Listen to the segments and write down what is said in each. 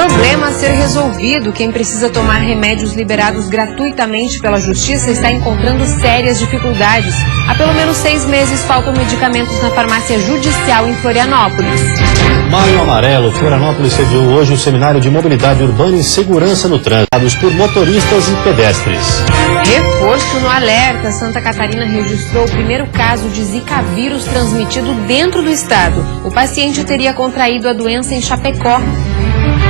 Problema a ser resolvido. Quem precisa tomar remédios liberados gratuitamente pela Justiça está encontrando sérias dificuldades. Há pelo menos 6 meses faltam medicamentos na farmácia judicial em Florianópolis. Maio Amarelo, Florianópolis sediou hoje o Seminário de Mobilidade Urbana e Segurança no Trânsito, por motoristas e pedestres. Reforço no alerta. Santa Catarina registrou o primeiro caso de Zika vírus transmitido dentro do estado. O paciente teria contraído a doença em Chapecó.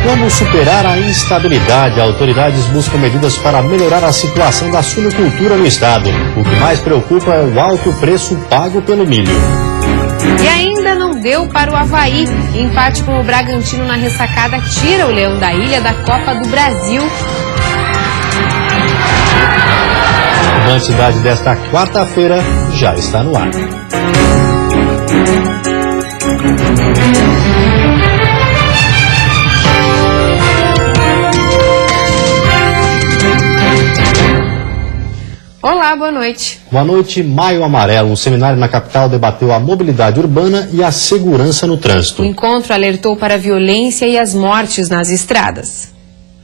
Como superar a instabilidade? Autoridades buscam medidas para melhorar a situação da suinocultura no estado. O que mais preocupa é o alto preço pago pelo milho. E ainda não deu para o Avaí. Empate com o Bragantino na ressacada tira o Leão da Ilha da Copa do Brasil. A Band Cidade desta quarta-feira já está no ar. Olá, boa noite. Boa noite. Maio Amarelo, um seminário na capital debateu a mobilidade urbana e a segurança no trânsito. O encontro alertou para a violência e as mortes nas estradas.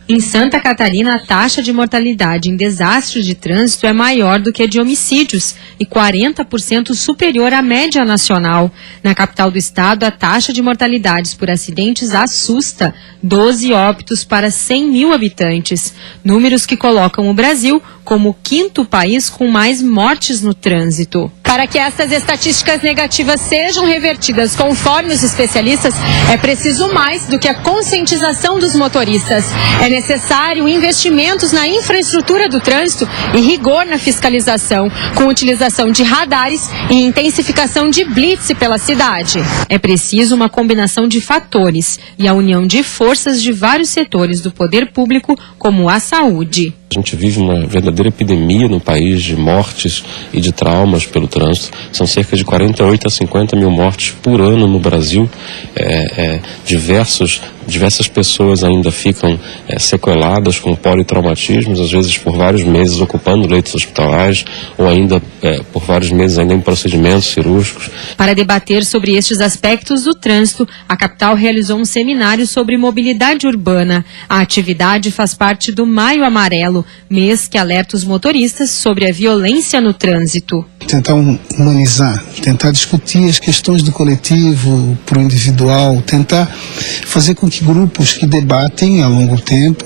Em Santa Catarina, a taxa de mortalidade em desastres de trânsito é maior do que a de homicídios e 40% superior à média nacional. Na capital do estado, a taxa de mortalidades por acidentes assusta, 12 óbitos para 100 mil habitantes. Números que colocam o Brasil como o 5º país com mais mortes no trânsito. Para que essas estatísticas negativas sejam revertidas conforme os especialistas, é preciso mais do que a conscientização dos motoristas. É necessário investimentos na infraestrutura do trânsito e rigor na fiscalização, com utilização de radares e intensificação de blitz pela cidade. É preciso uma combinação de fatores e a união de forças de vários setores do poder público, como a saúde. A gente vive uma verdadeira epidemia no país de mortes e de traumas pelo trânsito. São cerca de 48 a 50 mil mortes por ano no Brasil. Diversas pessoas ainda ficam sequeladas com politraumatismos, às vezes por vários meses ocupando leitos hospitalares ou ainda por vários meses ainda em procedimentos cirúrgicos. Para debater sobre estes aspectos do trânsito, a capital realizou um seminário sobre mobilidade urbana. A atividade faz parte do Maio Amarelo, mês que alerta os motoristas sobre a violência no trânsito. Tentar humanizar, tentar discutir as questões do coletivo para o individual, tentar fazer com que grupos que debatem há longo tempo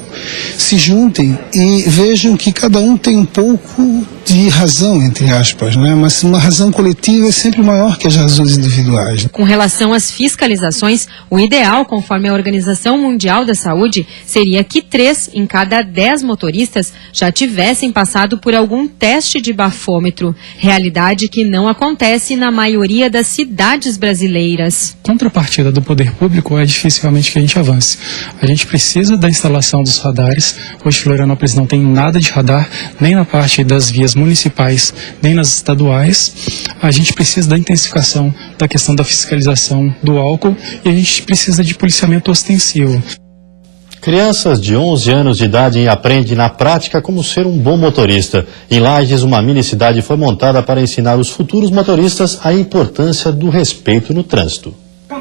se juntem e vejam que cada um tem um pouco de razão, entre aspas, né? Mas uma razão coletiva é sempre maior que as razões individuais. Com relação às fiscalizações, o ideal, conforme a Organização Mundial da Saúde, seria que 3 em cada 10 motoristas já tivessem passado por algum teste de bafômetro, realidade que não acontece na maioria das cidades brasileiras. Contrapartida do poder público é difícil realmente que a gente avance. A gente precisa da instalação dos radares. Hoje Florianópolis não tem nada de radar, nem na parte das vias municipais, nem nas estaduais. A gente precisa da intensificação da questão da fiscalização do álcool e a gente precisa de policiamento ostensivo. Crianças de 11 anos de idade aprendem na prática como ser um bom motorista. Em Lages, uma mini-cidade foi montada para ensinar os futuros motoristas a importância do respeito no trânsito.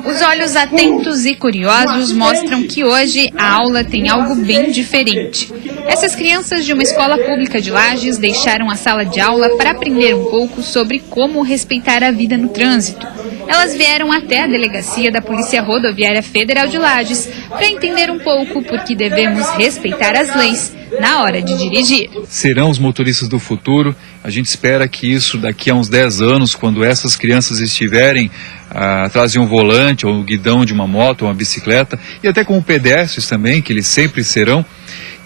Os olhos atentos e curiosos mostram que hoje a aula tem algo bem diferente. Essas crianças de uma escola pública de Lages deixaram a sala de aula para aprender um pouco sobre como respeitar a vida no trânsito. Elas vieram até a delegacia da Polícia Rodoviária Federal de Lages para entender um pouco por que devemos respeitar as leis na hora de dirigir. Serão os motoristas do futuro. A gente espera que isso daqui a uns 10 anos, quando essas crianças estiverem atrás de um volante ou um guidão de uma moto ou uma bicicleta, e até com pedestres também, que eles sempre serão,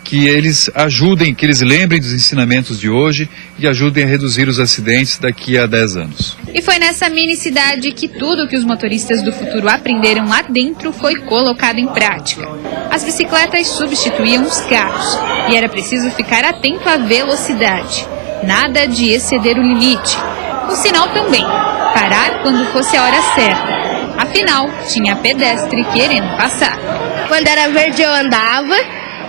que eles ajudem, que eles lembrem dos ensinamentos de hoje e ajudem a reduzir os acidentes daqui a 10 anos. E foi nessa mini cidade que tudo que os motoristas do futuro aprenderam lá dentro foi colocado em prática. As bicicletas substituíam os carros e era preciso ficar atento à velocidade. Nada de exceder o limite. O sinal também. Parar quando fosse a hora certa. Afinal, tinha pedestre querendo passar. Quando era verde eu andava,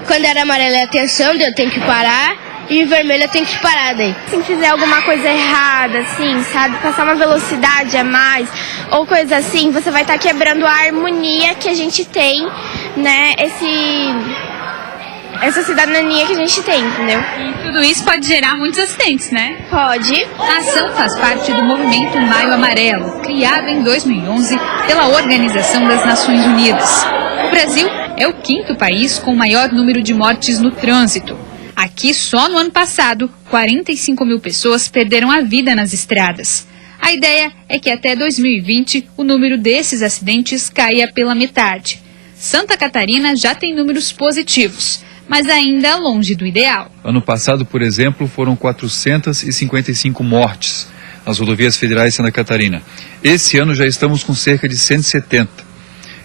quando era amarelo é atenção, eu tenho que parar, e vermelho eu tenho que parar daí. Se fizer alguma coisa errada, assim, sabe, passar uma velocidade a mais, ou coisa assim, você vai estar quebrando a harmonia que a gente tem né, essa cidadania que a gente tem, entendeu? E tudo isso pode gerar muitos acidentes, né? Pode. A ação faz parte do movimento Maio Amarelo, criado em 2011 pela Organização das Nações Unidas. O Brasil é o 5º país com o maior número de mortes no trânsito. Aqui, só no ano passado, 45 mil pessoas perderam a vida nas estradas. A ideia é que até 2020 o número desses acidentes caia pela metade. Santa Catarina já tem números positivos, mas ainda longe do ideal. Ano passado, por exemplo, foram 455 mortes nas rodovias federais de Santa Catarina. Esse ano já estamos com cerca de 170.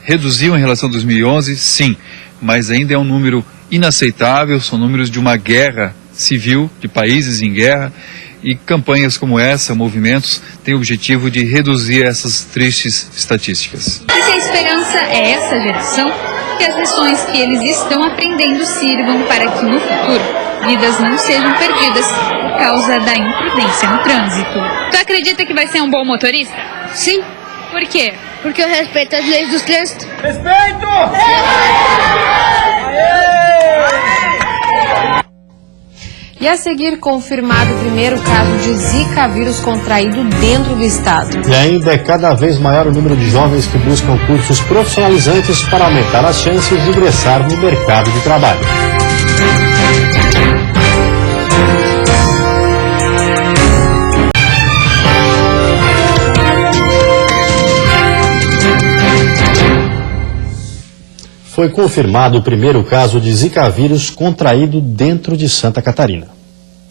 Reduziu em relação a 2011, sim, mas ainda é um número inaceitável, são números de uma guerra civil, de países em guerra, e campanhas como essa, movimentos, têm o objetivo de reduzir essas tristes estatísticas. E se a esperança é essa geração, que as lições que eles estão aprendendo sirvam para que no futuro vidas não sejam perdidas por causa da imprudência no trânsito. Tu acredita que vai ser um bom motorista? Sim, Por quê? porque eu respeito as leis do trânsito. E a seguir, confirmado o primeiro caso de Zika vírus contraído dentro do estado. E ainda é cada vez maior o número de jovens que buscam cursos profissionalizantes para aumentar as chances de ingressar no mercado de trabalho. Foi confirmado o primeiro caso de Zika vírus contraído dentro de Santa Catarina.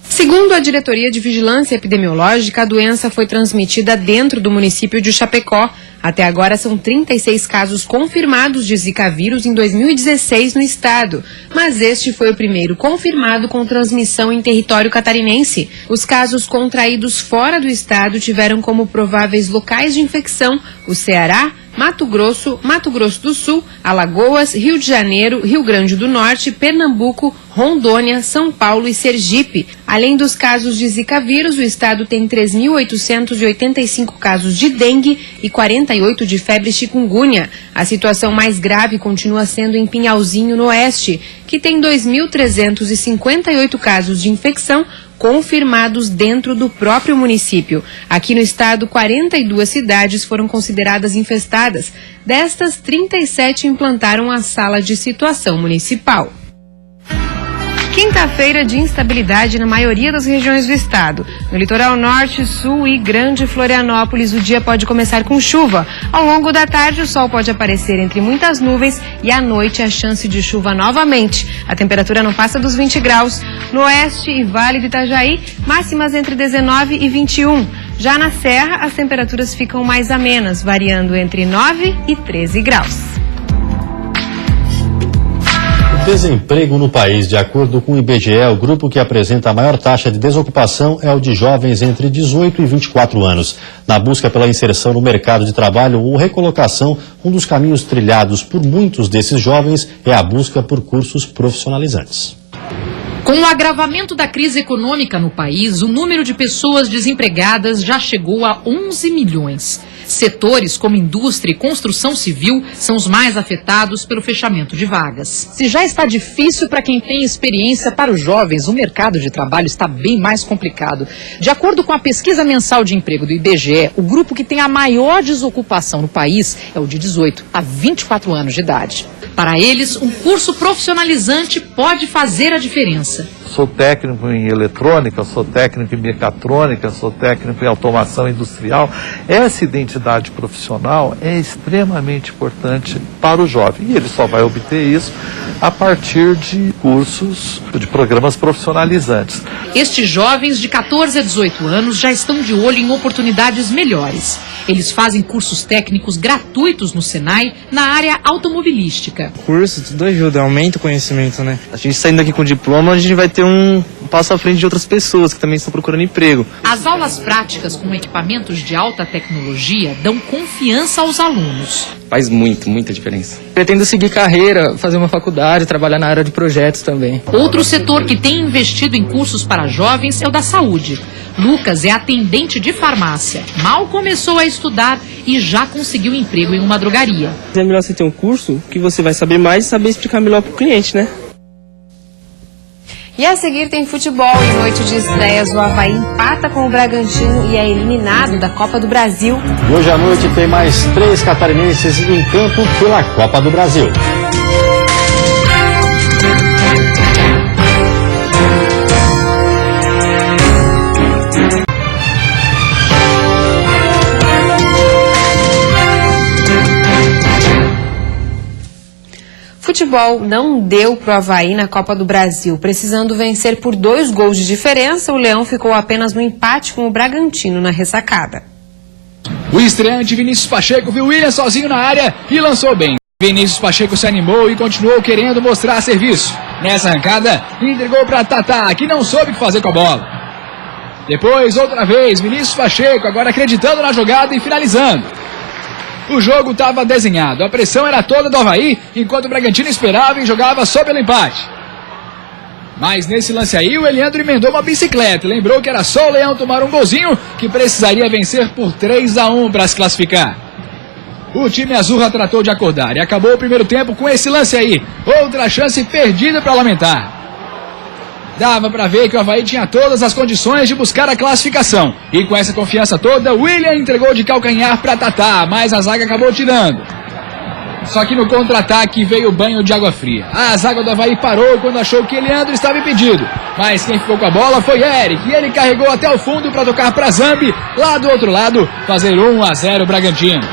Segundo a Diretoria de Vigilância Epidemiológica, a doença foi transmitida dentro do município de Chapecó. Até agora são 36 casos confirmados de Zika vírus em 2016 no estado, mas este foi o primeiro confirmado com transmissão em território catarinense. Os casos contraídos fora do estado tiveram como prováveis locais de infecção o Ceará, Mato Grosso do Sul, Alagoas, Rio de Janeiro, Rio Grande do Norte, Pernambuco, Rondônia, São Paulo e Sergipe. Além dos casos de Zika vírus, o estado tem 3.885 casos de dengue e 48 de febre chikungunya. A situação mais grave continua sendo em Pinhalzinho, no oeste, que tem 2.358 casos de infecção confirmados dentro do próprio município. Aqui no estado, 42 cidades foram consideradas infestadas. Destas, 37 implantaram a sala de situação municipal. Quinta-feira de instabilidade na maioria das regiões do estado. No litoral norte, sul e grande Florianópolis, o dia pode começar com chuva. Ao longo da tarde, o sol pode aparecer entre muitas nuvens e à noite a chance de chuva novamente. A temperatura não passa dos 20 graus. No oeste e Vale do Itajaí, máximas entre 19 e 21. Já na Serra, as temperaturas ficam mais amenas, variando entre 9 e 13 graus. Desemprego no país. De acordo com o IBGE, o grupo que apresenta a maior taxa de desocupação é o de jovens entre 18 e 24 anos. Na busca pela inserção no mercado de trabalho ou recolocação, um dos caminhos trilhados por muitos desses jovens é a busca por cursos profissionalizantes. Com o agravamento da crise econômica no país, o número de pessoas desempregadas já chegou a 11 milhões. Setores como indústria e construção civil são os mais afetados pelo fechamento de vagas. Se já está difícil para quem tem experiência, para os jovens, o mercado de trabalho está bem mais complicado. De acordo com a pesquisa mensal de emprego do IBGE, o grupo que tem a maior desocupação no país é o de 18 a 24 anos de idade. Para eles, um curso profissionalizante pode fazer a diferença. Sou técnico em eletrônica, sou técnico em mecatrônica, sou técnico em automação industrial. Essa identidade profissional é extremamente importante para o jovem. E ele só vai obter isso a partir de cursos, de programas profissionalizantes. Estes jovens de 14 a 18 anos já estão de olho em oportunidades melhores. Eles fazem cursos técnicos gratuitos no Senai na área automobilística. Curso, tudo ajuda, aumenta o conhecimento, né? A gente saindo aqui com diploma, a gente vai ter um passo à frente de outras pessoas que também estão procurando emprego. As aulas práticas com equipamentos de alta tecnologia dão confiança aos alunos. Faz muita diferença. Pretendo seguir carreira, fazer uma faculdade, trabalhar na área de projetos também. Outro setor que tem investido em cursos para jovens é o da saúde. Lucas é atendente de farmácia. Mal começou a estudar e já conseguiu emprego em uma drogaria. É melhor você ter um curso que você vai saber mais e saber explicar melhor para o cliente, né? E a seguir tem futebol. Em noite de estreias, o Avaí empata com o Bragantino e é eliminado da Copa do Brasil. E hoje à noite tem mais 3 catarinenses em campo pela Copa do Brasil. Futebol não deu pro Avaí na Copa do Brasil. Precisando vencer por 2 gols de diferença, o Leão ficou apenas no empate com o Bragantino na ressacada. O estreante Vinícius Pacheco viu William sozinho na área e lançou bem. Vinícius Pacheco se animou e continuou querendo mostrar serviço. Nessa arrancada, entregou para Tatá, que não soube o que fazer com a bola. Depois, outra vez, Vinícius Pacheco, agora acreditando na jogada e finalizando. O jogo estava desenhado, a pressão era toda do Avaí, enquanto o Bragantino esperava e jogava só pelo empate. Mas nesse lance aí, o Eliandro emendou uma bicicleta e lembrou que era só o Leão tomar um golzinho que precisaria vencer por 3-1 para se classificar. O time azul tratou de acordar e acabou o primeiro tempo com esse lance aí, outra chance perdida para lamentar. Dava para ver que o Avaí tinha todas as condições de buscar a classificação. E com essa confiança toda, William entregou de calcanhar para Tatá, mas a zaga acabou tirando. Só que no contra-ataque veio o banho de água fria. A zaga do Avaí parou quando achou que Eliandro estava impedido. Mas quem ficou com a bola foi Eric, e ele carregou até o fundo para tocar para Zambi, lá do outro lado, fazer 1-0 Bragantino.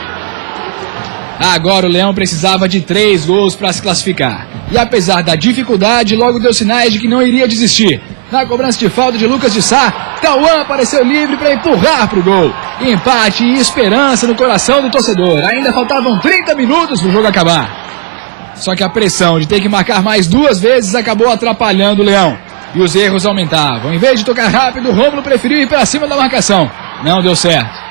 Agora o Leão precisava de 3 gols para se classificar. E apesar da dificuldade, logo deu sinais de que não iria desistir. Na cobrança de falta de Lucas de Sá, Cauã apareceu livre para empurrar para o gol. Empate e esperança no coração do torcedor. Ainda faltavam 30 minutos para o jogo acabar. Só que a pressão de ter que marcar mais 2 vezes acabou atrapalhando o Leão. E os erros aumentavam. Em vez de tocar rápido, Rômulo preferiu ir para cima da marcação. Não deu certo.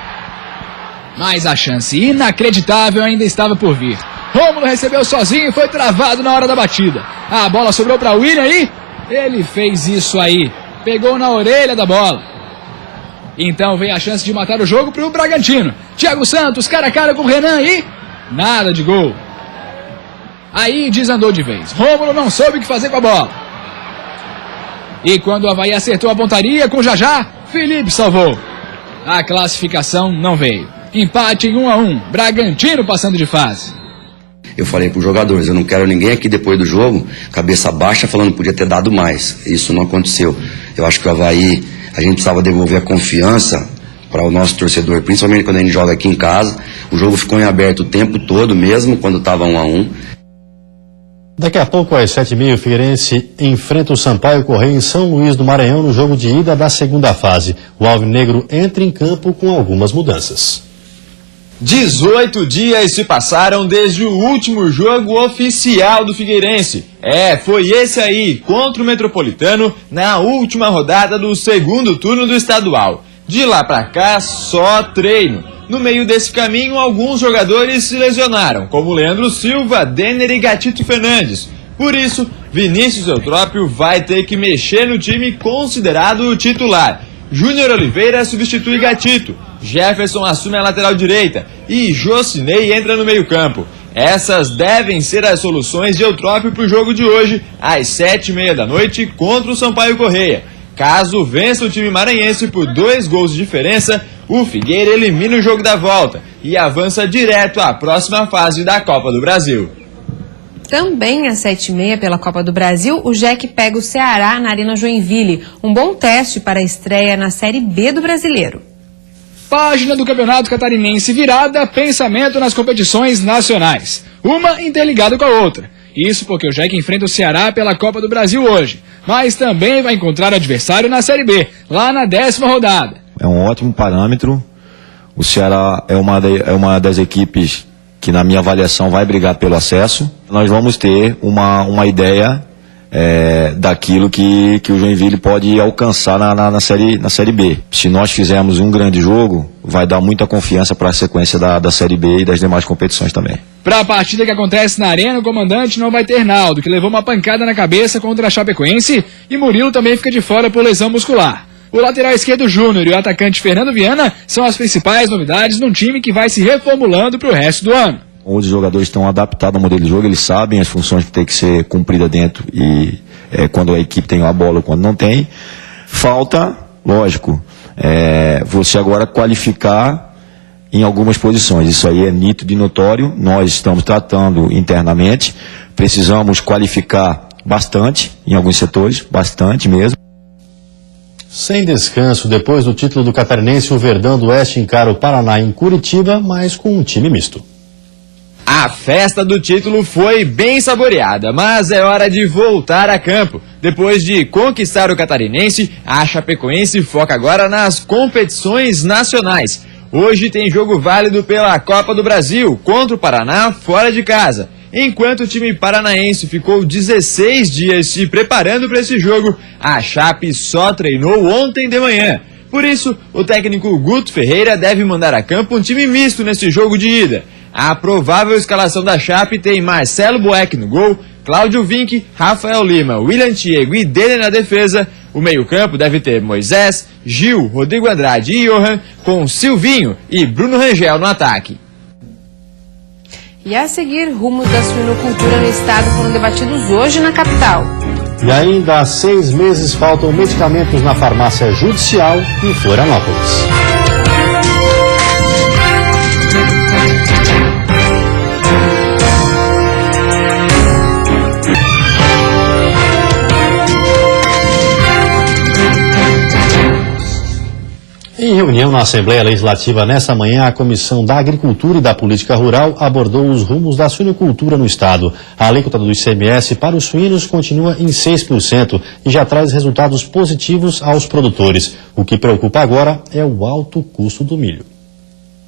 Mas a chance inacreditável ainda estava por vir. Rômulo recebeu sozinho e foi travado na hora da batida. A bola sobrou para William e ele fez isso aí. Pegou na orelha da bola. Então veio a chance de matar o jogo para o Bragantino. Thiago Santos cara a cara com o Renan e nada de gol. Aí desandou de vez. Rômulo não soube o que fazer com a bola. E quando o Avaí acertou a pontaria com o Jajá, Felipe salvou. A classificação não veio. Empate em 1-1, Bragantino passando de fase. Eu falei para os jogadores, eu não quero ninguém aqui depois do jogo, cabeça baixa, falando que podia ter dado mais. Isso não aconteceu. Eu acho que o Avaí, a gente precisava devolver a confiança para o nosso torcedor, principalmente quando a gente joga aqui em casa. O jogo ficou em aberto o tempo todo, mesmo quando estava 1-1. Daqui a pouco, às 7h30, o Figueirense enfrenta o Sampaio Corrêa em São Luís do Maranhão no jogo de ida da segunda fase. O Alvinegro entra em campo com algumas mudanças. 18 dias se passaram desde o último jogo oficial do Figueirense. Foi esse aí, contra o Metropolitano, na última rodada do segundo turno do estadual. De lá pra cá, só treino. No meio desse caminho, alguns jogadores se lesionaram, como Leandro Silva, Denner e Gatito Fernandes. Por isso, Vinícius Eutrópio vai ter que mexer no time considerado titular. Júnior Oliveira substitui Gatito, Jefferson assume a lateral direita e Jocinei entra no meio-campo. Essas devem ser as soluções de Eutrópio para o jogo de hoje, às 7h30 da noite, contra o Sampaio Corrêa. Caso vença o time maranhense por 2 gols de diferença, o Figueira elimina o jogo da volta e avança direto à próxima fase da Copa do Brasil. Também às 7h30 pela Copa do Brasil, o Jack pega o Ceará na Arena Joinville. Um bom teste para a estreia na Série B do Brasileiro. Página do Campeonato Catarinense virada, pensamento nas competições nacionais. Uma interligada com a outra. Isso porque o Jack enfrenta o Ceará pela Copa do Brasil hoje. Mas também vai encontrar adversário na Série B, lá na 10ª rodada. É um ótimo parâmetro. O Ceará é uma das equipes que, na minha avaliação, vai brigar pelo acesso. Nós vamos ter uma ideia daquilo que o Joinville pode alcançar na série B. Se nós fizermos um grande jogo, vai dar muita confiança para a sequência da Série B e das demais competições também. Para a partida que acontece na Arena, o comandante não vai ter Naldo, que levou uma pancada na cabeça contra a Chapecoense, e Murilo também fica de fora por lesão muscular. O lateral esquerdo Júnior e o atacante Fernando Viana são as principais novidades num time que vai se reformulando para o resto do ano. Os jogadores estão adaptados ao modelo de jogo, eles sabem as funções que tem que ser cumpridas dentro e quando a equipe tem a bola ou quando não tem. Falta, lógico, você agora qualificar em algumas posições. Isso aí é nítido e notório, nós estamos tratando internamente, precisamos qualificar bastante em alguns setores, bastante mesmo. Sem descanso, depois do título do Catarinense, o Verdão do Oeste encara o Paraná em Curitiba, mas com um time misto. A festa do título foi bem saboreada, mas é hora de voltar a campo. Depois de conquistar o Catarinense, a Chapecoense foca agora nas competições nacionais. Hoje tem jogo válido pela Copa do Brasil contra o Paraná fora de casa. Enquanto o time paranaense ficou 16 dias se preparando para esse jogo, a Chape só treinou ontem de manhã. Por isso, o técnico Guto Ferreira deve mandar a campo um time misto nesse jogo de ida. A provável escalação da Chape tem Marcelo Boeck no gol, Cláudio Vinck, Rafael Lima, William Thiego e Dele na defesa. O meio-campo deve ter Moisés, Gil, Rodrigo Andrade e Johan, com Silvinho e Bruno Rangel no ataque. E a seguir, rumos da suinocultura no estado foram debatidos hoje na capital. E ainda há 6 meses faltam medicamentos na farmácia judicial em Florianópolis. Em reunião na Assembleia Legislativa nesta manhã, a Comissão da Agricultura e da Política Rural abordou os rumos da suinocultura no estado. A alíquota do ICMS para os suínos continua em 6% e já traz resultados positivos aos produtores. O que preocupa agora é o alto custo do milho.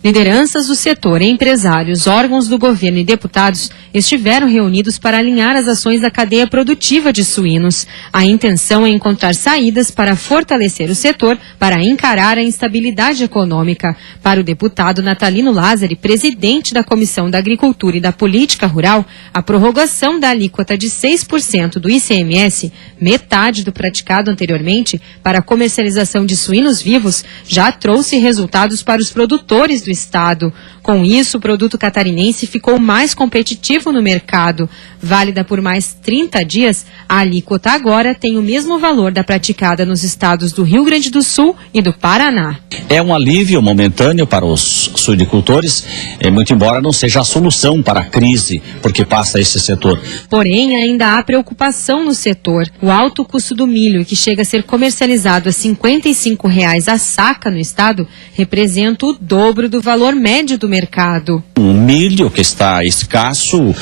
Lideranças do setor, empresários, órgãos do governo e deputados estiveram reunidos para alinhar as ações da cadeia produtiva de suínos. A intenção é encontrar saídas para fortalecer o setor para encarar a instabilidade econômica. Para o deputado Natalino Lázari, presidente da Comissão da Agricultura e da Política Rural, a prorrogação da alíquota de 6% do ICMS, metade do praticado anteriormente, para a comercialização de suínos vivos, já trouxe resultados para os produtores do estado. Com isso, o produto catarinense ficou mais competitivo no mercado. Válida por mais 30 dias, a alíquota agora tem o mesmo valor da praticada nos estados do Rio Grande do Sul e do Paraná. É um alívio momentâneo para os suinicultores, muito embora não seja a solução para a crise, porque passa esse setor. Porém, ainda há preocupação no setor. O alto custo do milho, que chega a ser comercializado a R$ 55,00 a saca no estado, representa o dobro do valor médio do mercado. O milho que está escasso,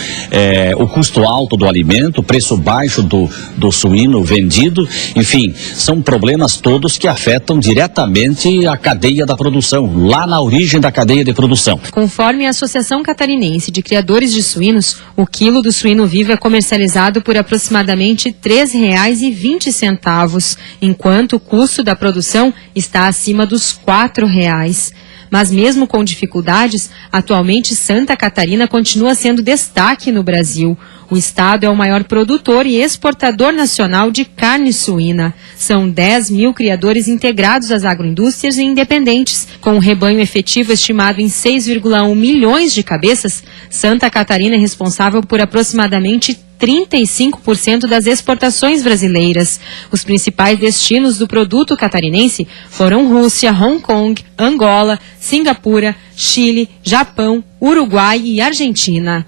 o custo alto do alimento, o preço baixo do suíno vendido, enfim, são problemas todos que afetam diretamente a cadeia da produção, lá na origem da cadeia de produção. Conforme a Associação Catarinense de Criadores de Suínos, o quilo do suíno vivo é comercializado por aproximadamente R$ 3,20, enquanto o custo da produção está acima dos R$ 4,00. Mas mesmo com dificuldades, atualmente Santa Catarina continua sendo destaque no Brasil. O estado é o maior produtor e exportador nacional de carne suína. São 10 mil criadores integrados às agroindústrias e independentes. Com um rebanho efetivo estimado em 6,1 milhões de cabeças, Santa Catarina é responsável por aproximadamente 35% das exportações brasileiras. Os principais destinos do produto catarinense foram Rússia, Hong Kong, Angola, Singapura, Chile, Japão, Uruguai e Argentina.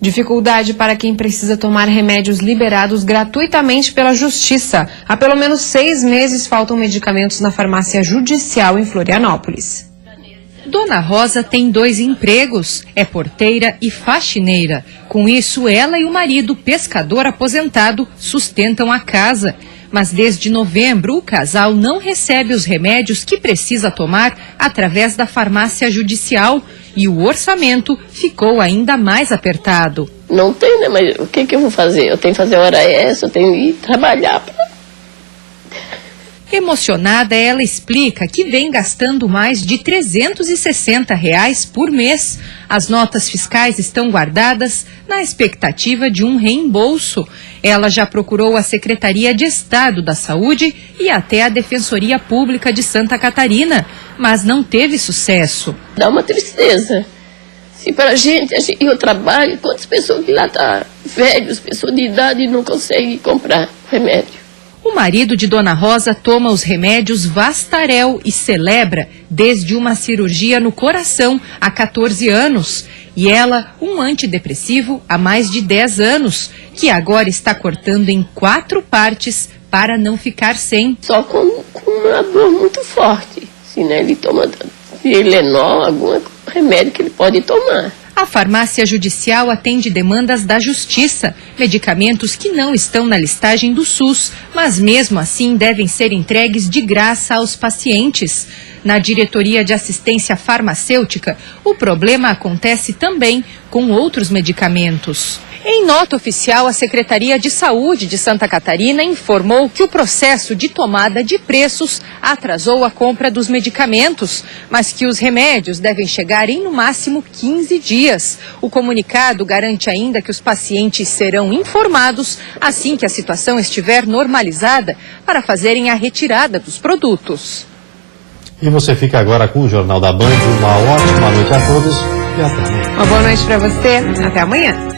Dificuldade para quem precisa tomar remédios liberados gratuitamente pela Justiça. Há pelo menos 6 meses faltam medicamentos na farmácia judicial em Florianópolis. Dona Rosa tem 2 empregos, é porteira e faxineira. Com isso, ela e o marido, pescador aposentado, sustentam a casa. Mas desde novembro, o casal não recebe os remédios que precisa tomar através da farmácia judicial e o orçamento ficou ainda mais apertado. Não tem, né? Mas o que eu vou fazer? Eu tenho que fazer hora extra, eu tenho que ir trabalhar. Emocionada, ela explica que vem gastando mais de R$360 por mês. As notas fiscais estão guardadas na expectativa de um reembolso. Ela já procurou a Secretaria de Estado da Saúde e até a Defensoria Pública de Santa Catarina, mas não teve sucesso. Dá uma tristeza. Se para a gente, eu trabalho, quantas pessoas que lá estão velhos, pessoas de idade e não conseguem comprar remédio. O marido de Dona Rosa toma os remédios Vastarel e celebra desde uma cirurgia no coração há 14 anos. E ela, um antidepressivo há mais de 10 anos, que agora está cortando em 4 partes para não ficar sem. Só com uma dor muito forte. Se né, ele toma Tylenol, algum remédio que ele pode tomar. A farmácia judicial atende demandas da Justiça, medicamentos que não estão na listagem do SUS, mas mesmo assim devem ser entregues de graça aos pacientes. Na Diretoria de Assistência Farmacêutica, o problema acontece também com outros medicamentos. Em nota oficial, a Secretaria de Saúde de Santa Catarina informou que o processo de tomada de preços atrasou a compra dos medicamentos, mas que os remédios devem chegar em no máximo 15 dias. O comunicado garante ainda que os pacientes serão informados assim que a situação estiver normalizada para fazerem a retirada dos produtos. E você fica agora com o Jornal da Band. Uma ótima noite a todos e até amanhã. Uma boa noite para você. Até amanhã.